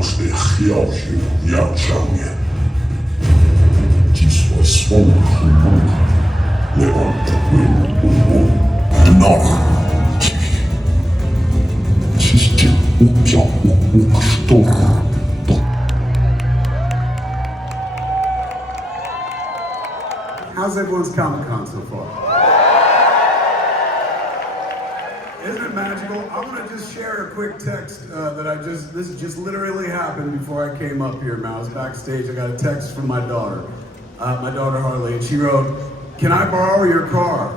de Georgië Jachamie. Ci suoi sforzi levanta quello narci. Ci uccia storto. How's everyone's Comic-Con so far? Isn't it magical? I want to just share a quick text this just literally happened before I came up here, man. I was backstage, I got a text from my daughter Harley, and she wrote, "Can I borrow your car?"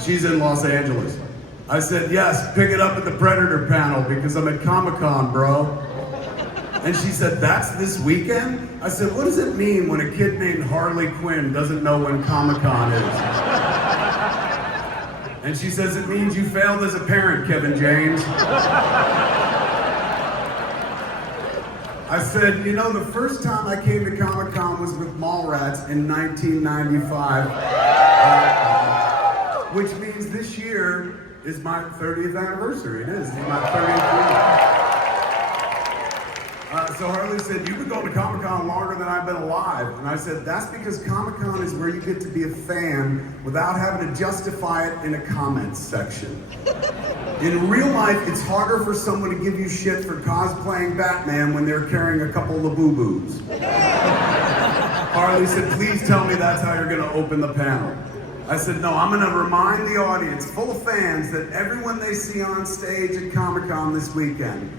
She's in Los Angeles. I said, "Yes, pick it up at the Predator panel because I'm at Comic-Con, bro." And she said, "That's this weekend?" I said, "What does it mean when a kid named Harley Quinn doesn't know when Comic-Con is?" And she says, "It means you failed as a parent, Kevin James." I said, "You know, the first time I came to Comic-Con was with Mallrats in 1995, which means this year is my 30th anniversary. It is. It's my 30th year. So Harley said, "You've been going to Comic-Con longer than I've been alive." And I said, "That's because Comic-Con is where you get to be a fan without having to justify it in a comments section. In real life, it's harder for someone to give you shit for cosplaying Batman when they're carrying a couple of boo-boos." Harley said, "Please tell me that's how you're gonna open the panel." I said, "No, I'm gonna remind the audience full of fans that everyone they see on stage at Comic-Con this weekend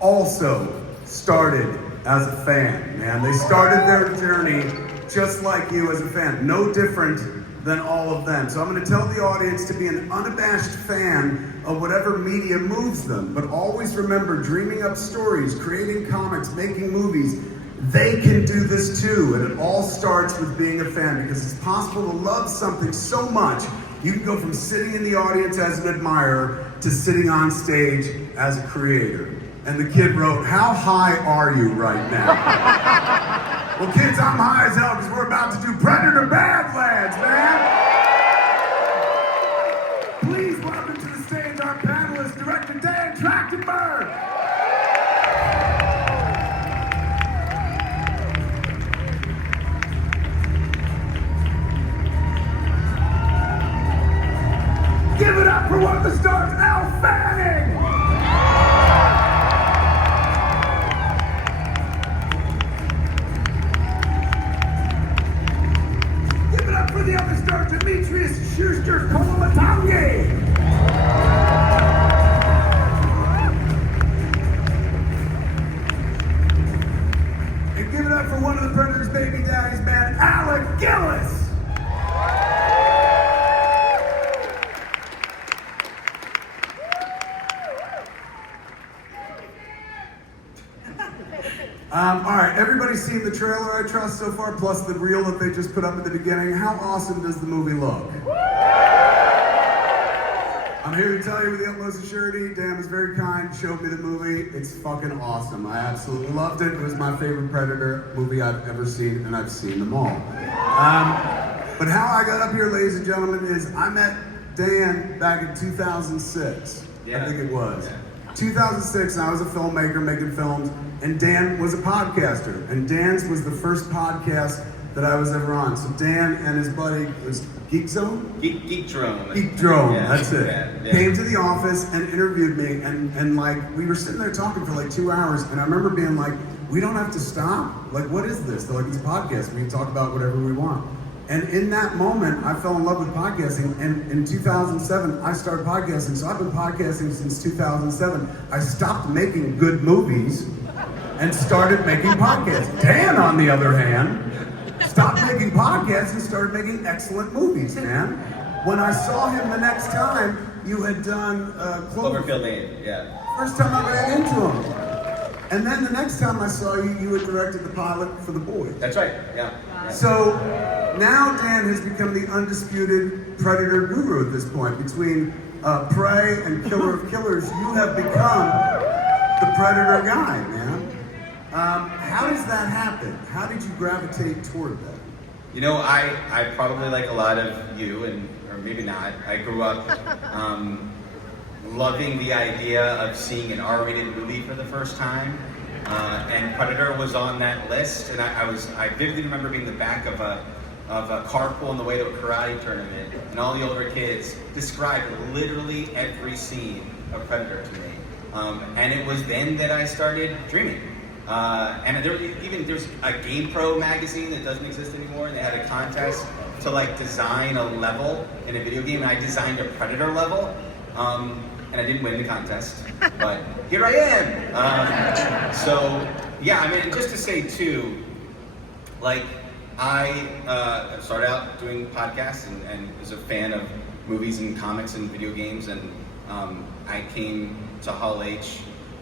also started as a fan, man. They started their journey just like you as a fan, no different than all of them. So I'm gonna tell the audience to be an unabashed fan of whatever media moves them, but always remember, dreaming up stories, creating comics, making movies, they can do this too, and it all starts with being a fan, because it's possible to love something so much, you can go from sitting in the audience as an admirer to sitting on stage as a creator." And the kid wrote, "How high are you right now?" Well, kids, I'm high as hell because we're about to do Predator Badlands, man. Please welcome to the stage our panelist, director Dan Trachtenberg. Give it up for one of the stars, Elle Fanning. For the other star, Dimitrius, Schuster-Koloamatangi. And give it up for one of the Predator's baby daddies, man, Alec Gillis. All right, everybody's seen the trailer, I trust, so far, plus the reel that they just put up at the beginning. How awesome does the movie look? I'm here to tell you with the utmost surety, Dan was very kind, showed me the movie. It's fucking awesome. I absolutely loved it. It was my favorite Predator movie I've ever seen, and I've seen them all. But how I got up here, ladies and gentlemen, is I met Dan back in 2006. I think it was. 2006, and I was a filmmaker making films, and Dan was a podcaster, and Dan's was the first podcast that I was ever on. So Dan and his buddy was Geek Drone, that's it. Yeah. Came to the office and interviewed me, and like we were sitting there talking for like 2 hours, and I remember being like, "We don't have to stop. Like, what is this?" They're like, "It's a podcast. We can talk about whatever we want." And in that moment, I fell in love with podcasting, and in 2007, I started podcasting. So I've been podcasting since 2007. I stopped making good movies and started making podcasts. Dan, on the other hand, stopped making podcasts and started making excellent movies, man. When I saw him the next time, you had done Cloverfield 8, yeah. First time I ran into him. And then the next time I saw you, you had directed the pilot for The Boys. That's right, yeah. So now Dan has become the undisputed Predator guru at this point. Between Prey and Killer of Killers, you have become the Predator guy, man. How does that happen? How did you gravitate toward that? You know, I probably like a lot of you, or maybe not. I grew up loving the idea of seeing an R-rated movie for the first time. And Predator was on that list, and I vividly remember being in the back of a carpool on the way to a karate tournament, and all the older kids described literally every scene of Predator to me. And it was then that I started dreaming. And there's a GamePro magazine that doesn't exist anymore, and they had a contest to like design a level in a video game, and I designed a Predator level. And I didn't win the contest, but here I am. So yeah, I mean, just to say too, like I started out doing podcasts and was a fan of movies and comics and video games, and I came to Hall H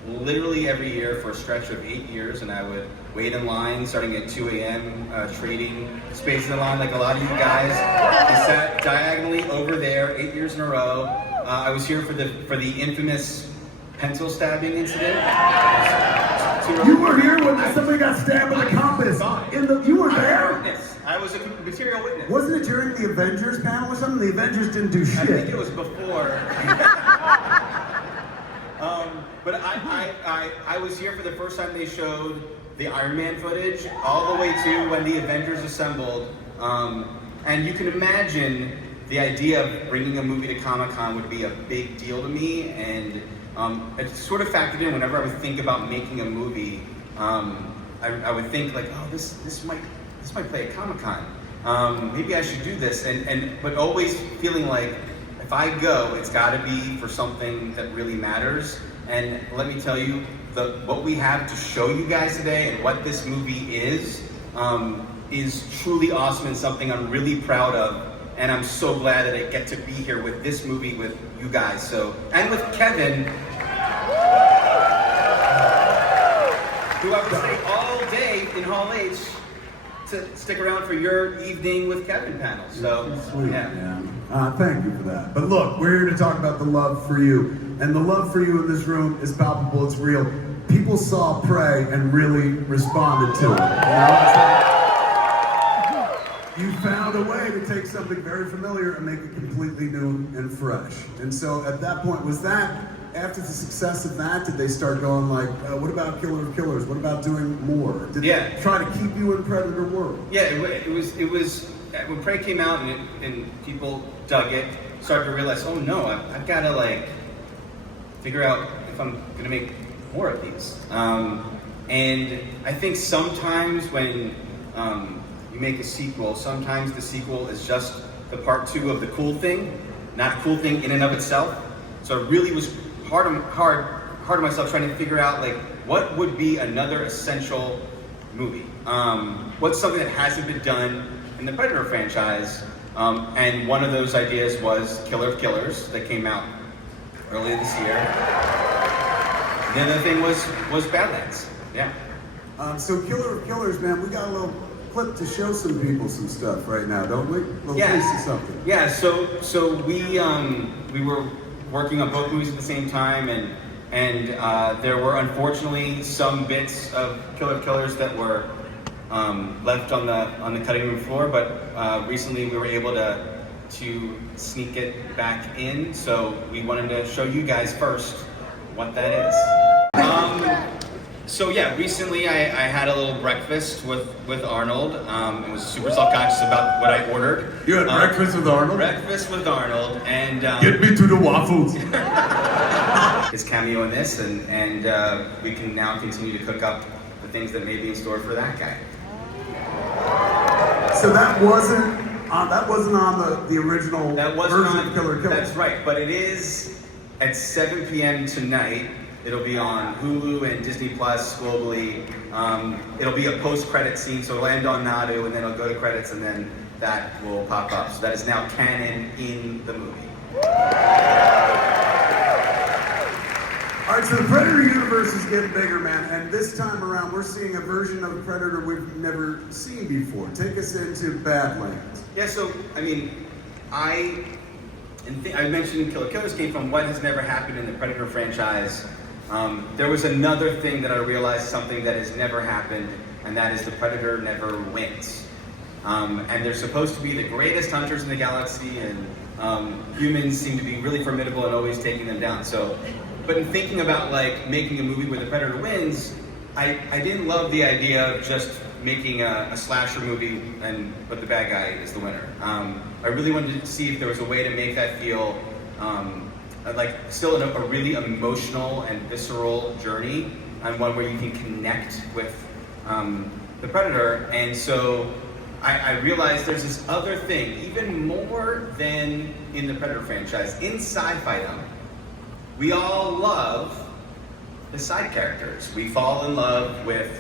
literally every year for a stretch of 8 years, and I would wait in line starting at 2 a.m. Trading spaces in line like a lot of you guys. I sat diagonally over there 8 years in a row. I was here for the infamous pencil stabbing incident. You were here when somebody got stabbed with a compass. You were there? I was a material witness. Wasn't it during the Avengers panel or something? The Avengers didn't do shit. I think it was before. But I was here for the first time they showed the Iron Man footage, all the way to when the Avengers assembled. And you can imagine the idea of bringing a movie to Comic-Con would be a big deal to me, and it sort of factored in whenever I would think about making a movie. I would think like, oh, this might play at Comic-Con. Maybe I should do this, but always feeling like if I go, it's got to be for something that really matters. And let me tell you, what we have to show you guys today and what this movie is truly awesome and something I'm really proud of. And I'm so glad that I get to be here with this movie with you guys. So, and with Kevin, who I would stay all day in Hall H to stick around for your evening with Kevin panel. So, sweet, yeah. Man. Thank you for that. But look, we're here to talk about the love for you. And the love for you in this room is palpable, it's real. People saw Prey and really responded to it. You found a way to take something very familiar and make it completely new and fresh. And so at that point, was that, after the success of that, did they start going like, what about Killer of Killers? What about doing more? Did they try to keep you in Predator world? Yeah, it was when Prey came out and people dug it, started to realize, oh no, I've got to like figure out if I'm gonna make more of these. And I think sometimes when you make a sequel, sometimes the sequel is just the part 2 of the cool thing, not a cool thing in and of itself. So it really was hard on myself trying to figure out like what would be another essential movie. What's something that hasn't been done in the Predator franchise? And one of those ideas was Killer of Killers that came out earlier this year. The other thing was Badlands. Yeah. So Killer of Killers, man, we got a little clip to show some people some stuff right now, don't we? A little piece of something. Yeah. So we were working on both movies at the same time, and there were unfortunately some bits of Killer of Killers that were left on the cutting room floor, but recently we were able to sneak it back in, so we wanted to show you guys first what that is. So yeah, recently I had a little breakfast with Arnold, and was super self-conscious about what I ordered. You had breakfast with Arnold? Breakfast with Arnold, and get me to the waffles. His cameo in this, and we can now continue to cook up the things that may be in store for that guy. So that wasn't on the original version of Killer Killers. That's right, but it is at 7 p.m. tonight. It'll be on Hulu and Disney Plus globally. It'll be a post-credit scene, so it'll end on Nadu, and then it'll go to credits, and then that will pop up. So that is now canon in the movie. All right, so the Predator universe is getting bigger, man, and this time around we're seeing a version of Predator we've never seen before. Take us into Badlands. Yeah, so, I mean, I mentioned Killer Killers came from what has never happened in the Predator franchise. There was another thing that I realized, something that has never happened, and that is the Predator never wins. And they're supposed to be the greatest hunters in the galaxy, and humans seem to be really formidable and always taking them down. So, but in thinking about like making a movie where the predator wins, I didn't love the idea of just making a slasher movie but the bad guy is the winner. I really wanted to see if there was a way to make that feel like still a really emotional and visceral journey, and one where you can connect with the predator. And so I realized there's this other thing, even more than in the Predator franchise, in sci-fi now. We all love the side characters. We fall in love with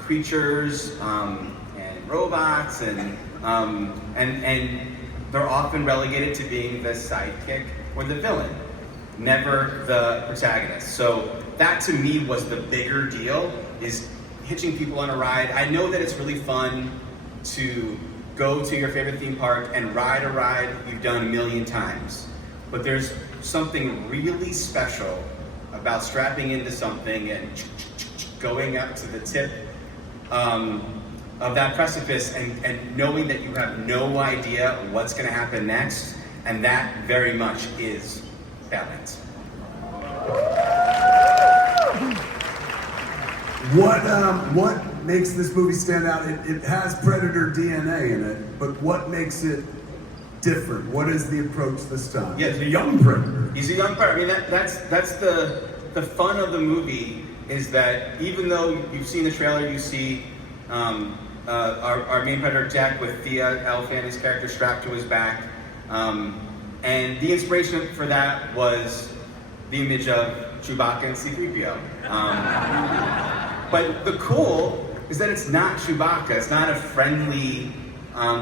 creatures and robots, and they're often relegated to being the sidekick or the villain, never the protagonist. So that to me was the bigger deal, is hitching people on a ride. I know that it's really fun to go to your favorite theme park and ride a ride you've done a million times, but there's something really special about strapping into something and going up to the tip of that precipice and knowing that you have no idea what's going to happen next, and that very much is Badlands. What makes this movie stand out? It has Predator DNA in it, but what makes it different? What is the approach this time? Yeah, he's a young Predator. He's a young Predator. I mean, that's the fun of the movie, is that even though you've seen the trailer, you see our main Predator Jack with Thea, Elle, his character, strapped to his back, and the inspiration for that was the image of Chewbacca and C-3PO. But the cool is that it's not Chewbacca. It's not a friendly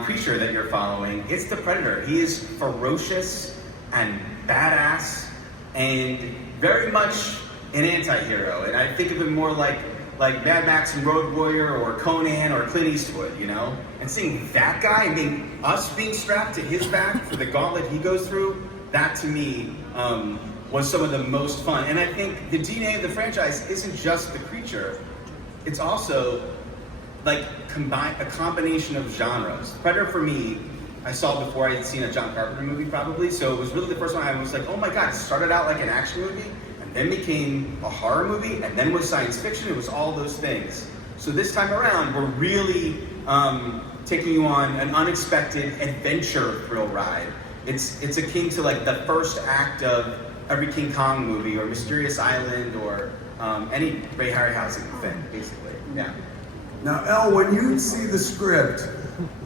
creature that you're following. It's the Predator. He is ferocious and badass and very much an anti-hero. And I think of him more like Mad Max and Road Warrior or Conan or Clint Eastwood, you know? And seeing that guy, I mean, us being strapped to his back for the gauntlet he goes through, that to me was some of the most fun. And I think the DNA of the franchise isn't just the creature, it's also like a combination of genres. Predator for me, I saw before I had seen a John Carpenter movie probably, so it was really the first one I was like, oh my God, it started out like an action movie, and then became a horror movie, and then was science fiction. It was all those things. So this time around, we're really taking you on an unexpected adventure thrill ride. It's akin to like the first act of every King Kong movie or Mysterious Island or any Ray Harryhausen thing, basically. Yeah. Now, Elle, when you see the script,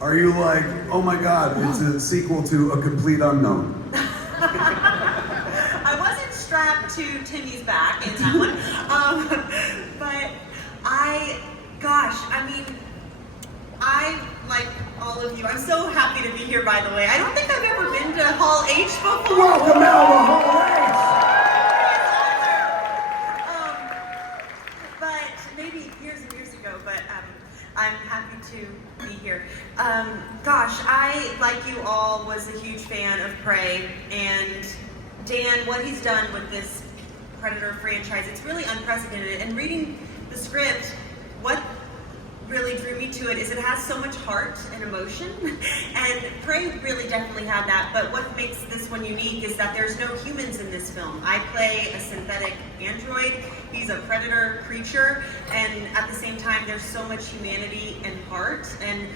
are you like, oh my God, it's a sequel to A Complete Unknown? I wasn't strapped to Timmy's back in that one, but I, like all of you, I'm so happy to be here, by the way. I don't think I've ever been to Hall H before. Welcome, Elle, to Hall H! But maybe years and years ago, but I'm happy to be here. I, like you all, was a huge fan of Prey, and Dan, what he's done with this Predator franchise, it's really unprecedented. And reading the script, what really drew me to it is it has so much heart and emotion, and Prey really definitely had that, but what makes this one unique is that there's no humans in this film. I play a synthetic android, he's a predator creature, and at the same time there's so much humanity and heart, and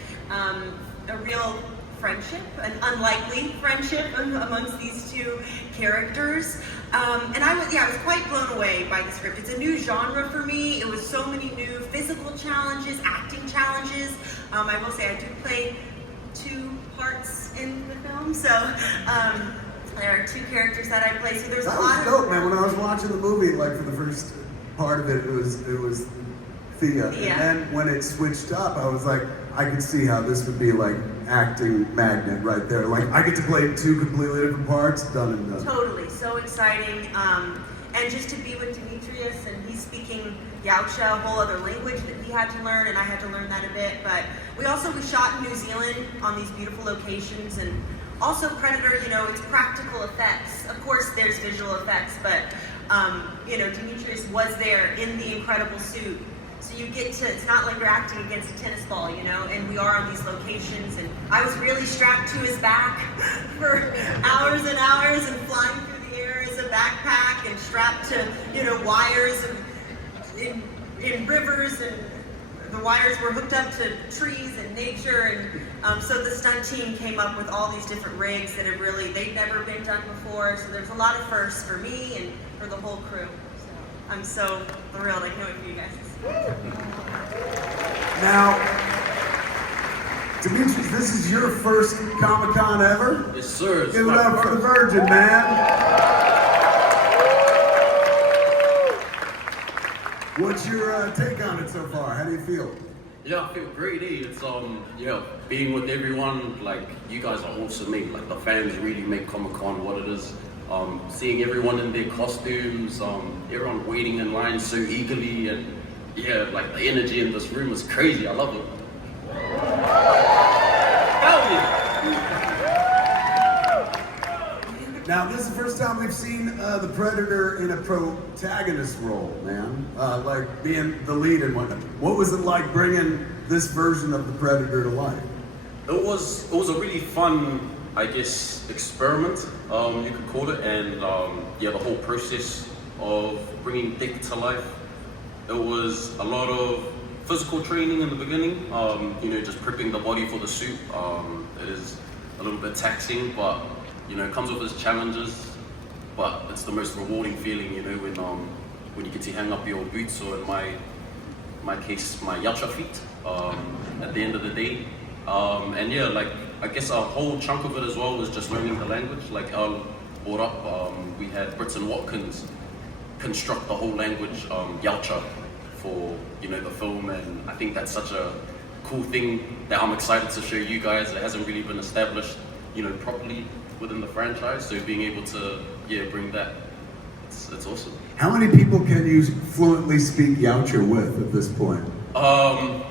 a real friendship, an unlikely friendship amongst these two characters. And I was quite blown away by the script. It's a new genre for me. It was so many new physical challenges, acting challenges. I will say I do play two parts in the film, so there are two characters that I play. So there's a lot of dope, man. When I was watching the movie, like for the first part of it, it was Thea. Yeah. And then when it switched up, I was like, I could see how this would be like acting magnet right there. Like I get to play two completely different parts, done and done. Totally, so exciting. And just to be with Dimitrius, and he's speaking Yautja, a whole other language that he had to learn, and I had to learn that a bit. But we shot in New Zealand on these beautiful locations, and also Predator, it's practical effects. Of course, there's visual effects, but Dimitrius was there in the incredible suit. So you get to, it's not like you're acting against a tennis ball, you know, and we are on these locations, and I was really strapped to his back for hours and hours and flying through the air as a backpack and strapped to, you know, wires and in rivers, and the wires were hooked up to trees and nature, and so the stunt team came up with all these different rigs that have really, they've never been done before, so there's a lot of firsts for me and for the whole crew. So I'm so thrilled. I can't wait for you guys to see. Now, Dimitrius, this is your first Comic-Con ever? Yes, sir. Give it up for the Virgin, man. What's your take on it so far? How do you feel? Yeah, I feel great. It's yeah, being with everyone. Like, you guys are awesome. Mate. Like, the fans really make Comic-Con what it is. Seeing everyone in their costumes, everyone waiting in line so eagerly, and yeah, like the energy in this room is crazy. I love it. Hell yeah! Now, this is the first time we've seen the Predator in a protagonist role, man. Like being the lead and whatnot. What was it like bringing this version of the Predator to life? It was a really fun, I guess, experiment, you could call it, and yeah, the whole process of bringing Dick to life. It was a lot of physical training in the beginning, you know, just prepping the body for the suit. It is a little bit taxing, but you know, it comes with its challenges, but it's the most rewarding feeling, you know, when you get to hang up your boots, or in my case, my yacha feet, at the end of the day. And yeah, like, I guess a whole chunk of it as well was just learning the language. Like Elle brought up, we had Britton Watkins construct the whole language, yacha, for, you know, the film, and I think that's such a cool thing that I'm excited to show you guys. It hasn't really been established, you know, properly within the franchise, so being able to, yeah, bring that, it's awesome. How many people can you fluently speak Yautja with at this point? Elle?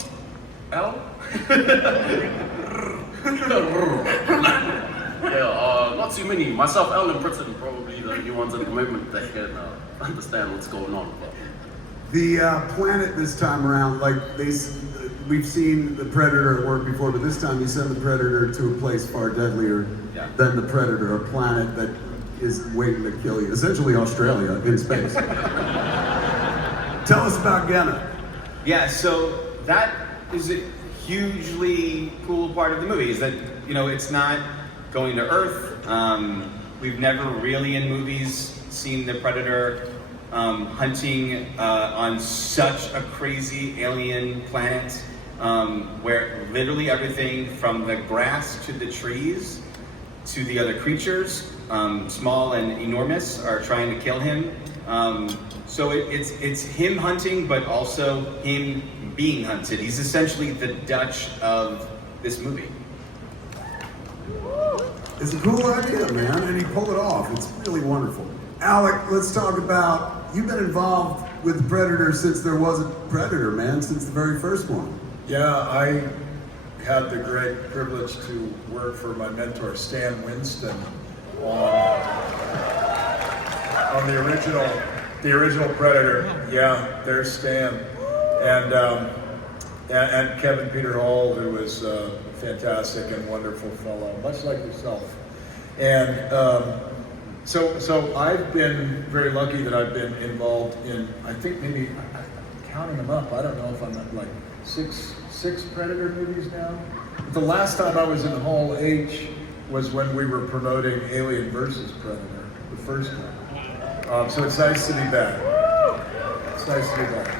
Yeah, not too many. Myself, Elle, and Britton probably the only ones at the moment that can understand what's going on. But The planet this time around, like we've seen the Predator at work before, but this time you send the Predator to a place far deadlier than the Predator, a planet that is waiting to kill you. Essentially Australia in space. Tell us about Genna. Yeah, so that is a hugely cool part of the movie, is that, you know, it's not going to Earth. We've never really in movies seen the Predator hunting on such a crazy alien planet, where literally everything from the grass to the trees to the other creatures, small and enormous, are trying to kill him. So it's him hunting, but also him being hunted. He's essentially the Dutch of this movie. It's a cool idea, man, and you pull it off. It's really wonderful. Alec, let's talk about, you've been involved with the Predator since there was a Predator, man, since the very first one. Yeah, I had the great privilege to work for my mentor, Stan Winston, on the original Predator. Yeah, there's Stan. And Kevin Peter Hall, who was a fantastic and wonderful fellow, much like yourself. And so I've been very lucky that I've been involved in, I think maybe, counting them up, I don't know if I'm at like six Predator movies now. The last time I was in Hall H was when we were promoting Alien vs. Predator, the first one. So it's nice to be back. It's nice to be back.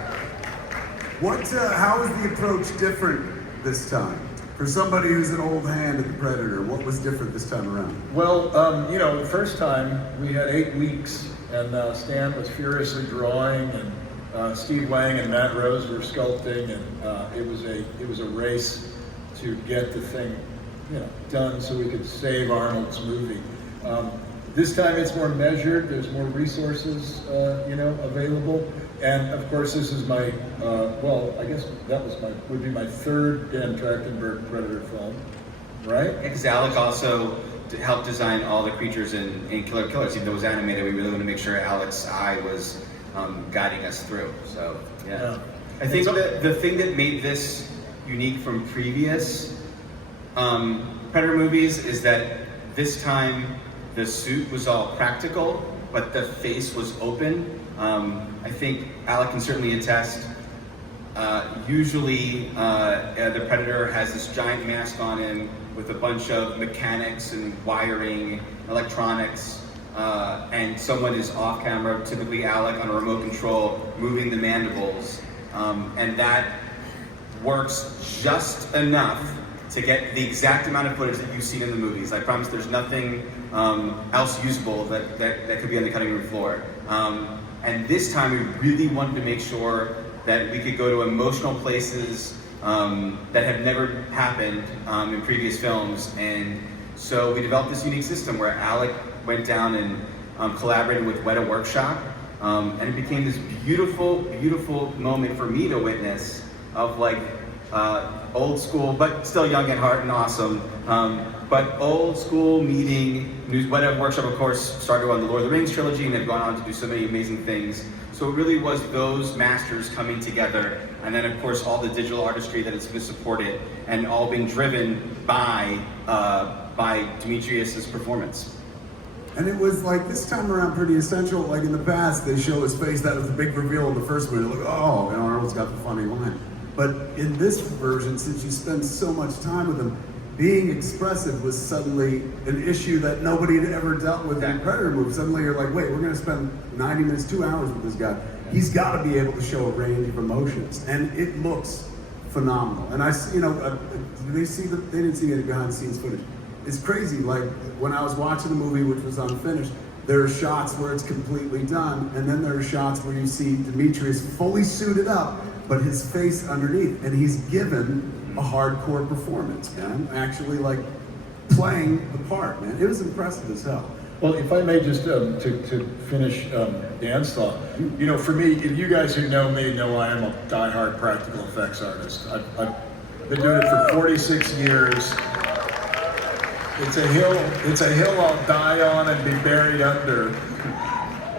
How is the approach different this time? For somebody who's an old hand at the Predator, what was different this time around? Well, you know, the first time we had 8 weeks, and Stan was furiously drawing, and Steve Wang and Matt Rose were sculpting, and it was a race to get the thing, you know, done so we could save Arnold's movie. This time it's more measured. There's more resources, you know, available. And of course, this is my, well, I guess that would be my third Dan Trachtenberg Predator film, right? Because Alec also helped design all the creatures in Killer Killers. Even though it was animated, we really wanted to make sure Alec's eye was guiding us through. So, yeah. I think the thing that made this unique from previous Predator movies is that this time the suit was all practical, but the face was open. I think Alec can certainly attest. Usually, the Predator has this giant mask on him with a bunch of mechanics and wiring, electronics, and someone is off camera, typically Alec on a remote control, moving the mandibles, and that works just enough to get the exact amount of footage that you've seen in the movies. I promise there's nothing else usable that could be on the cutting room floor. And this time we really wanted to make sure that we could go to emotional places that have never happened in previous films. And so we developed this unique system where Alec went down and collaborated with Weta Workshop. And it became this beautiful, beautiful moment for me to witness of like old school, but still young at heart and awesome. But old school meeting, Weta Workshop of course started on the Lord of the Rings trilogy and have gone on to do so many amazing things. So it really was those masters coming together, and then of course all the digital artistry that it's been supported, and all being driven by Dimitrius's performance. And it was like this time around pretty essential. Like in the past, they show his face. That was the big reveal in the first movie. Like, oh, and Arnold's got the funny line. But in this version, since you spend so much time with him, being expressive was suddenly an issue that nobody had ever dealt with in Predator movies. Suddenly you're like, wait, we're gonna spend 90 minutes, 2 hours with this guy. He's gotta be able to show a range of emotions. And it looks phenomenal. And they didn't see any behind the scenes footage. It's crazy, like when I was watching the movie, which was unfinished, there are shots where it's completely done, and then there are shots where you see Dimitrius fully suited up, but his face underneath, and he's given a hardcore performance, man. Actually, like, playing the part, man. It was impressive as hell. Well, if I may just to finish Dan's thought, you know, for me, you guys who know me know I am a diehard practical effects artist. I've been doing it for 46 years. It's a hill I'll die on and be buried under.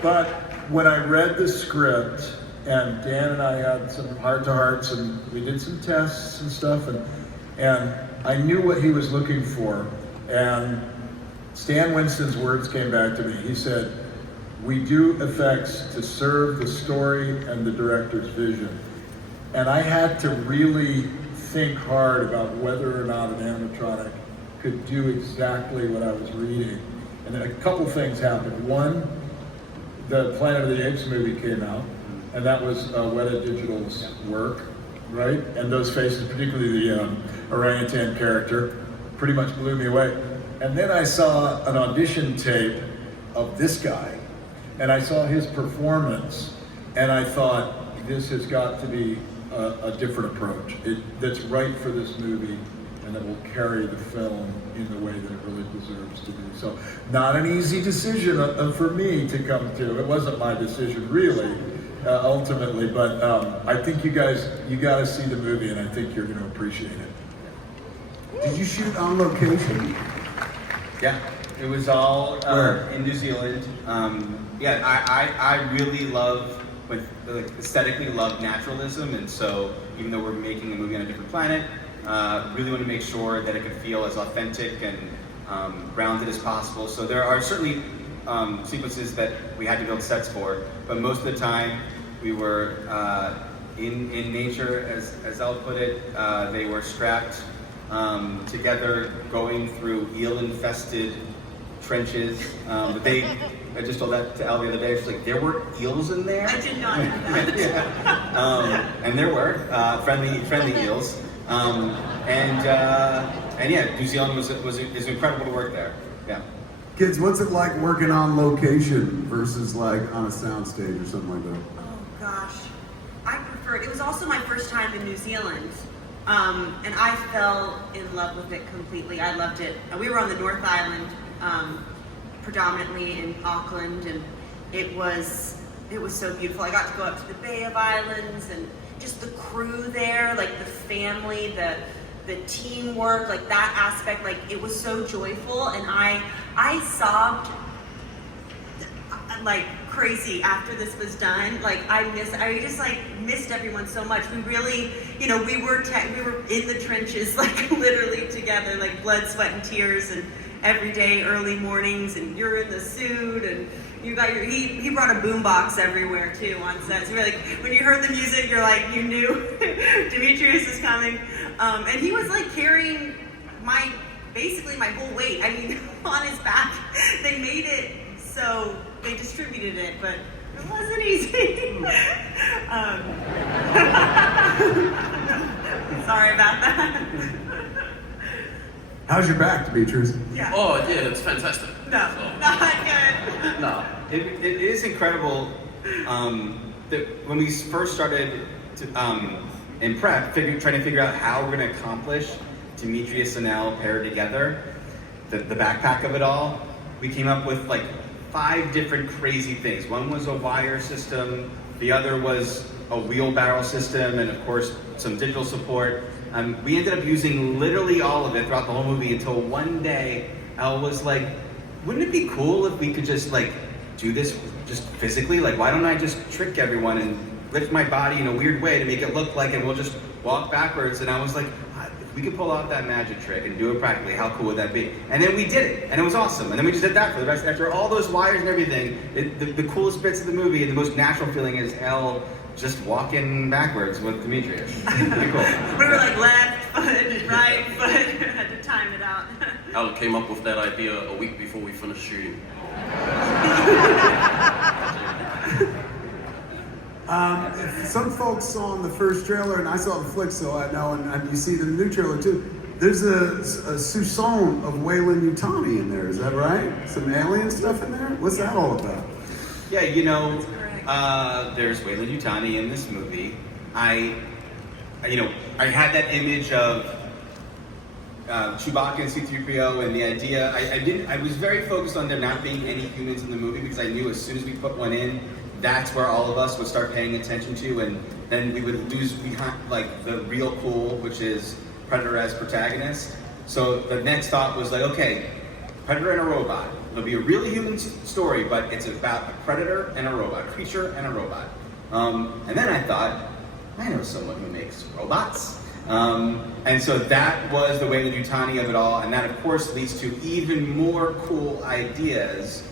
But when I read the script, and Dan and I had some heart-to-hearts, and we did some tests and stuff, and I knew what he was looking for. And Stan Winston's words came back to me. He said, "We do effects to serve the story and the director's vision." And I had to really think hard about whether or not an animatronic could do exactly what I was reading. And then a couple things happened. One, the Planet of the Apes movie came out, and that was Weta Digital's work, right? And those faces, particularly the orangutan character, pretty much blew me away. And then I saw an audition tape of this guy, and I saw his performance, and I thought, this has got to be a different approach. That's right for this movie, and it will carry the film in the way that it really deserves to be. So, not an easy decision for me to come to. It wasn't my decision, really, ultimately, but I think you got to see the movie, and I think you're going to appreciate it. Did you shoot on location? Yeah, it was all in New Zealand. I really love, aesthetically love naturalism, and so even though we're making a movie on a different planet, really want to make sure that it could feel as authentic and grounded as possible. So there are certainly sequences that we had to build sets for, but most of the time we were in nature, as Elle put it. They were strapped together, going through eel-infested trenches. But I just told that to Elle the other day. She's like, there were eels in there? I did not know that. Yeah. And there were friendly eels. And yeah, New Zealand is incredible to work there. Yeah. Kids, what's it like working on location versus like on a soundstage or something like that? Oh gosh, I prefer it. It was also my first time in New Zealand, and I fell in love with it completely. I loved it. We were on the North Island, predominantly in Auckland, and it was so beautiful. I got to go up to the Bay of Islands and just the crew there, like the family, the teamwork, like that aspect, like it was so joyful, and I sobbed, like crazy after this was done. Like I just like missed everyone so much. We really, we were we were in the trenches, like literally together, like blood, sweat, and tears, and every day, early mornings, and you're in the suit, and you got he brought a boombox everywhere too on set. So you're like, when you heard the music, you're like, you knew Dimitrius is coming, and he was like carrying basically my whole weight. I mean, on his back. They made it so they distributed it, but it wasn't easy. Sorry about that. How's your back, Dimitrius? Yeah. Oh yeah, it's fantastic. No, So, not good. no. It is incredible that when we first started in prep, trying to figure out how we're going to accomplish Dimitrius and Elle paired together, the backpack of it all, we came up with like 5 different crazy things. One was a wire system, the other was a wheelbarrow system, and of course some digital support. We ended up using literally all of it throughout the whole movie until one day Elle was like, wouldn't it be cool if we could just like do this just physically? Like, why don't I just trick everyone and lift my body in a weird way to make it look like, and we'll just walk backwards? And I was like, if we could pull off that magic trick and do it practically, how cool would that be? And then we did it, and it was awesome. And then we just did that for the rest. After all those wires and everything, the coolest bits of the movie and the most natural feeling is Elle just walking backwards with Dimitrius. Pretty cool. We were like left foot, right foot, had to time it out. Al came up with that idea a week before we finished shooting. Some folks saw in the first trailer, and I saw the flick, so I know, and you see the new trailer too. There's a soupçon of Weyland-Yutani in there, is that right? Some alien stuff in there? What's that all about? Yeah, there's Weyland-Yutani in this movie. I had that image of Chewbacca and C-3PO, and the idea, I was very focused on there not being any humans in the movie, because I knew as soon as we put one in, that's where all of us would start paying attention to, and then we would lose behind like the real cool, which is Predator as protagonist. So the next thought was like, okay, Predator and a robot. It'll be a really human story, but it's about a predator and a robot, a creature and a robot. And then I thought, I know someone who makes robots. And so that was the Weyland-Yutani of it all, and that of course leads to even more cool ideas.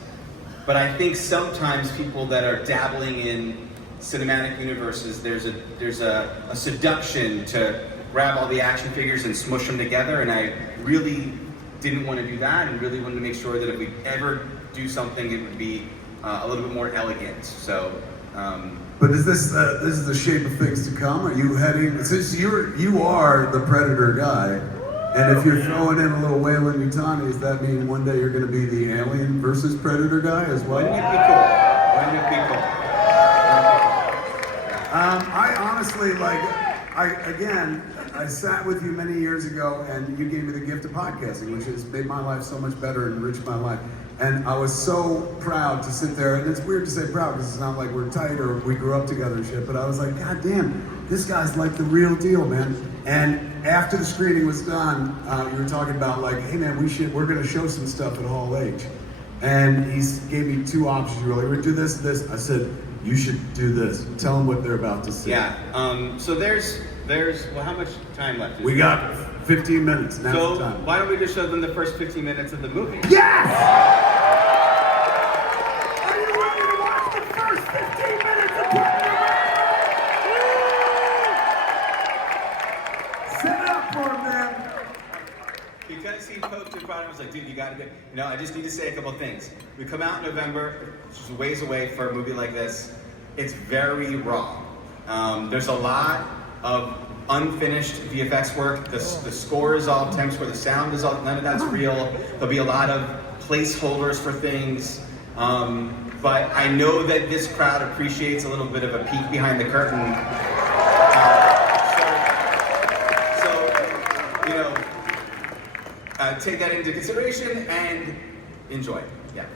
But I think sometimes people that are dabbling in cinematic universes, there's a seduction to grab all the action figures and smush them together, and I really didn't want to do that, and really wanted to make sure that if we ever do something, it would be a little bit more elegant. So. But is this is the shape of things to come? Are you heading, since you are the Predator guy, and if you're throwing in a little Weyland-Yutani, does that mean one day you're going to be the Alien versus Predator guy as well? Wouldn't it be cool? Wouldn't it be cool? I honestly, I sat with you many years ago, and you gave me the gift of podcasting, which has made my life so much better and enriched my life. And I was so proud to sit there, and it's weird to say proud because it's not like we're tight or we grew up together and shit, but I was like, God damn, this guy's like the real deal, man. And after the screening was done, you were talking about like, hey man, we're gonna show some stuff at Hall H. And he gave me 2 options. You were like, we're gonna do this, this. I said, you should do this. Tell them what they're about to see. Yeah, so there's, well, how much time left? We got 15 minutes, now's So the time. why don't we just show them the first 15 minutes of the movie? Yes! Are you ready to watch the first 15 minutes of Predator? Set it up for him, man. Because he poked and brought it, I was like, dude, you gotta get, I just need to say a couple things. We come out in November, which is a ways away for a movie like this. It's very raw. There's a lot of unfinished VFX work. The score is all temp score, the sound is all, none of that's real. There'll be a lot of placeholders for things. But I know that this crowd appreciates a little bit of a peek behind the curtain. Take that into consideration and enjoy. Yeah.